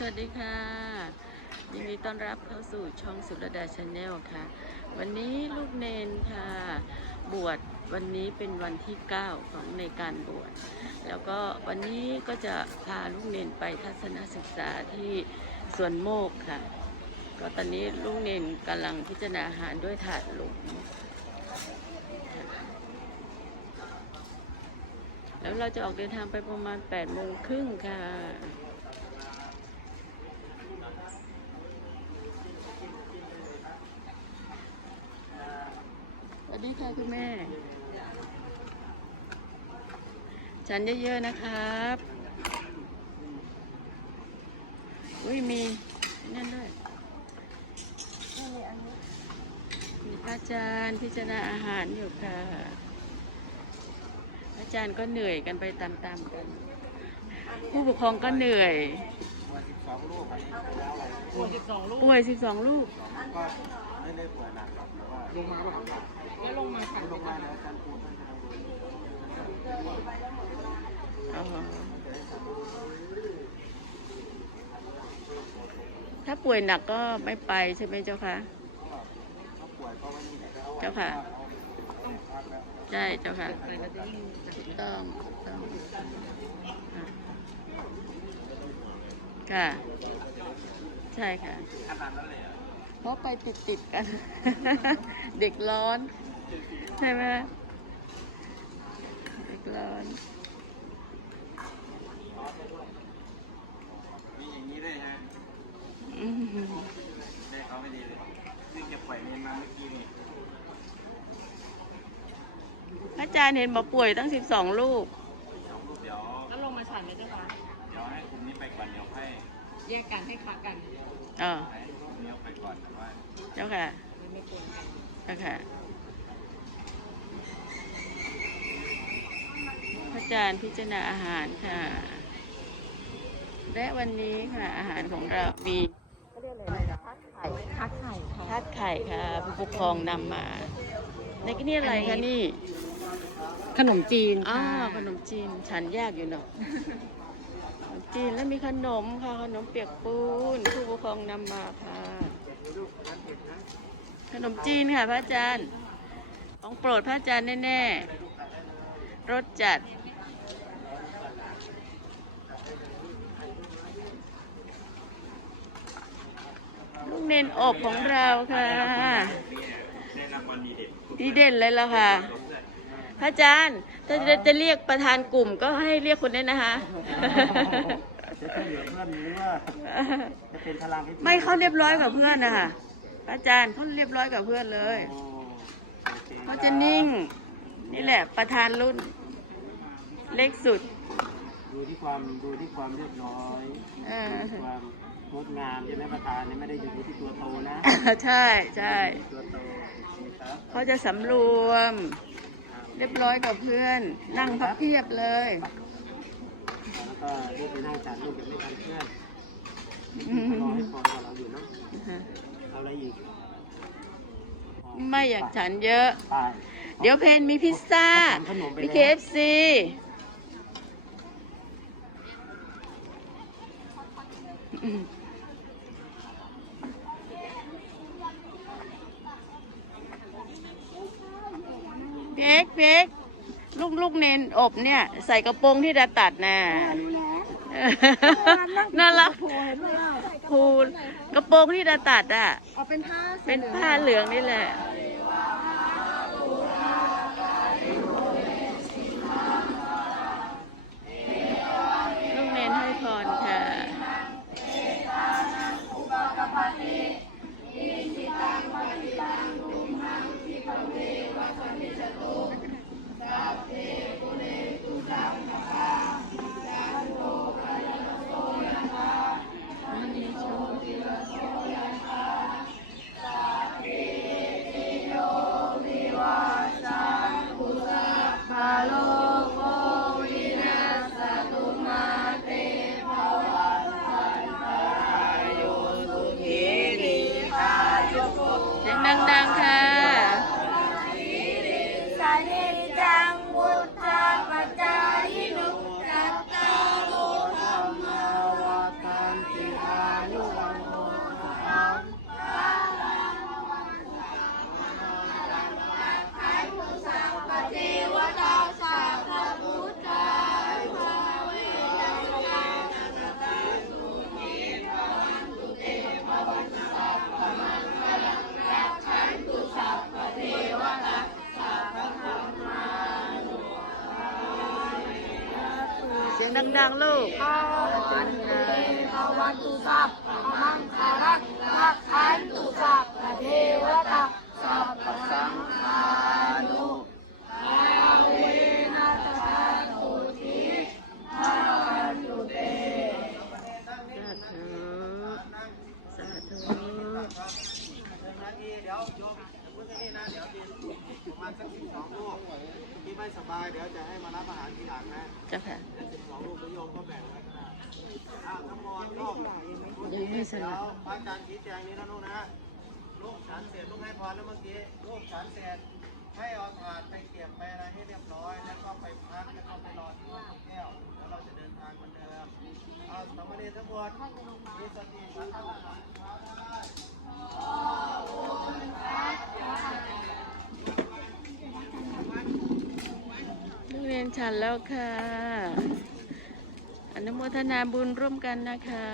สวัสดีค่ะ ยินดีต้อนรับเข้าสู่ช่องสุรดาชาแนลค่ะ วันนี้ลูกเนนค่ะ บวชวันนี้เป็นวันที่ 9 ของในการบวชแล้วก็วันนี้ก็จะพาลูกเนนไปทัศนศึกษาที่สวนโมกค่ะ ก็ตอนนี้ลูกเนนกำลังพิจารณาอาหารด้วยถาดหลุมแล้วเราจะออกเดินทางไปประมาณ8โมงครึ่งค่ะ สวัส ดีค่ะคุณแม่ ฉันเยอะๆนะครับ อุ้ยมีนั่นด้วยมีพระอาจารย์พิจารณาอาหารอยู่ค่ะอาจารย์ก็เหนื่อยกันไปตามๆกัน ผู้ปกครองก็เหนื่อยสองลูกครับป่วยสิบสองลูกป่วย12ลูกก็ ไม่ได้ป่วยหนักหรอกแต่ว่าลงมาป่ะแล้วลงมาค่ะลงมาแล้วอารปูนกำลังดูถ้าป่วยหนักก็ไม่ไปใช่ไหมเจ้าคะเจ้าค่ะ ใช่เจ้าค่ะถูกต้องต้องค่ะ ใช่ค่ะ รอเพราะไปติดติดๆกัน เด็กร้อน ใช่ไหมเด็กร้อนมีอย่างนี้ด้วยฮะอืมได้เขาไม่ดีเลยซึ่งจะปล่อยเมนมาเมื่อกี้นี่อาจารย์เห็นบอกป่วยตั้ง12ลูกสองลู แยกกันให้คละกันเออให้กลุ่มนี้ไปก่อนแต่ว่าเจ้าค่ะเลยไม่ปนกันเจ้าค่ะพระอาจารย์พิจารณาอาหารค่ะ และวันนี้ค่ะ อาหารของเรามีเขาเรียกอะไรนะทัดไข่คัดไข่ค่ะทัดไข่ค่ะผู้ปกครองนำมา ในที่นี่อะไรคะนี่ขนมจีนอ๋อค่ะขนมจีนฉันยากอยู่เนาะขนม จีนแล้วมีขนมค่ะ ขนมเปียกปูนผู้ปกครองนำมาค่ะ ขนมจีนค่ะพระอาจารย์ ของโปรดพระอาจารย์แน่ๆรสจัดลูกเนนอบของเราค่ะดีเด่นดีเด่นเลยแล้วค่ะ พระอาจารย์ถ้าจะจะเรียกประธานกลุ่มก็ให้เรียกคนนี้นะคะ จะช่วยเหลือเพื่อนหรือว่าจะเป็นพลังให้ไม่เขาเรียบร้อยกับเพื่อนนะคะพระอาจารย์เขาเรียบร้อยกับเพื่อนเลยโอ้โอเคเขาจะนิ่ง นี่แหละประธานรุ่น เล็กสุด ดูที่ความดูที่ความเรียบร้อยเออความงดงามใช่ไหมประธานเนี่ยไม่ได้อยู่ที่ตัวโตนะใช่ใช่ตัวโตนะครับ เขาจะสำรวม เรียบร้อยกับเพื่อน นั่งพับเพียบเลย แล้วก็รีบไปนั่งจัดรูปเป็นไม่ทันเพื่อนอืมรอให้พรกับเราอยู่เนาะเอาอะไรอีกไม่อยากฉันเยอะ ไปเดี๋ยวเพนมีพิซซ่าขนมไปมีแล้วเคฟซี เพ็กเพ็กลูกลูกเนนอบเนี่ย ใส่กระโปรงที่ดาตัดน่ะเออน่ารักคูณกระโปรงที่ดาตัดอะอ๋อเป็นผ้าเป็นผ้าเหลืองนี่แหละ đang đang ดังๆ ลูกภาวันเตภาวันตุสัพพะมังคารักรักขันตุสัพพเทวตาสัพพะสังฆานุอาเวนัสสะตุทิภาวันตุเตสาธุสาธุนาทีเดี๋ยวโยมพูดแค่นี้นะเดี๋ยวดีประมาณสักสิบสองลูกที่ไม่สบายเดี๋ยวจะให้มารับอาหารทีหลังนะจ้าค่ะ สิบสองลูกโยมก็แบ่งไว้ก็ได้อ้าวทั้งหมดลูกยังไม่สเดี๋ยลัวบพระอาจารย์ชี้แจงนี้นะลูกนะลูกฉันเสร็จลูกให้พรแล้วเมื่อกี้ลูกฉันเสร็จให้เอาถาดไปเก็บไปอะไรให้เรียบร้อย แล้วก็ไปพักแล้วก็ไปรอที่ห้องแก้วแล้วเราจะเดินทางเหมือนเดิมเอาสมณรทั้งหมดมีสติสัมปชัญญ นักเรียนฉันแล้วค่ะ อนุโมทนาบุญร่วมกันนะคะ